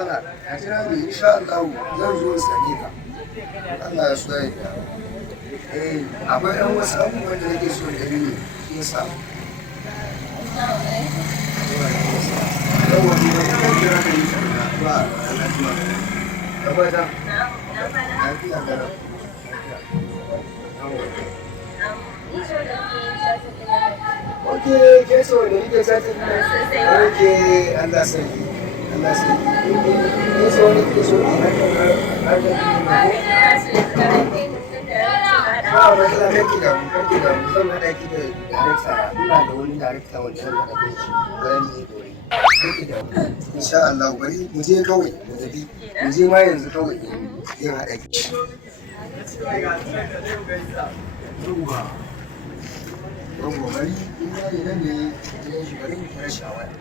matsala a jira ne insha Allah zan zo in same ka Allah ya so ya akwai ɗan wasu abubuwan da nake so da ni shi yasa yawa ne ba kan jira ka yi sannan ba a lafiya ka ba ta lafiya gara Ok, ke so da nike satin nan? Ok, Allah sarki, Allah sarki. Ke so ne ke so ne har da ba matsala kake da mu zan haɗa ki da darekta ina da wani darekta wanda zan haɗa kai shi bayan ne dore kake da mu insha Allah bari mu je kawai mu tafi mu je ma yanzu kawai yin haɗa ki Yawwa bari in ya yi nan ne gidan shi bari mu kira shi a waya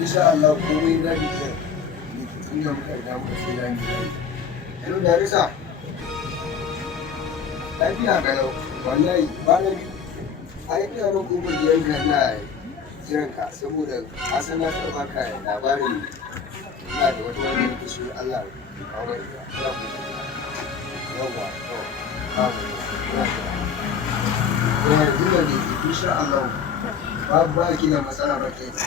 insha Allah komai na da kyau tunda muka riga muka sai rani hello darisa lafiya kalau wallahi ba na biyu ai ina nan kofar gidan ka na jiran ka saboda a san na taɓa baka labarin ina da wata wani da su Allah ya kawo mai ita ya ku yawa to yanzu da ne insha Allah ba ki da matsala ba ke da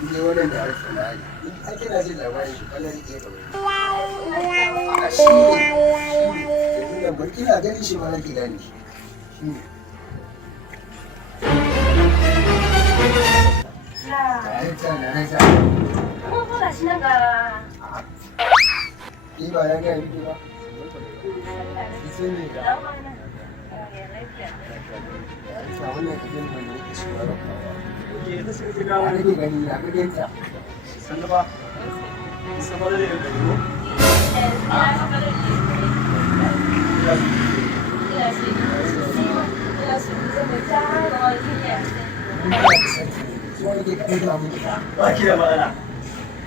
in dai wannan da harfi na yi in ake na jin labarin shi kallon rike da wani a shi ne yanzu da barki na ganin shi ma nake gane shi shi ne Ni ba ya gaya miki ba? Ki sani da wannan kafin da yake shi ba da kawa. Nake gani ya kake ta. San ba? San ba da yake ko? Ba ki da matsala.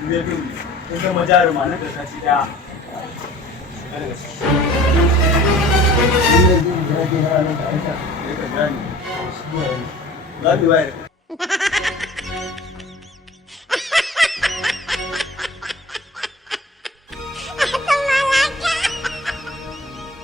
Me bin kun zama jaruma na ƙarshe ɗaya. Za mu yi wayar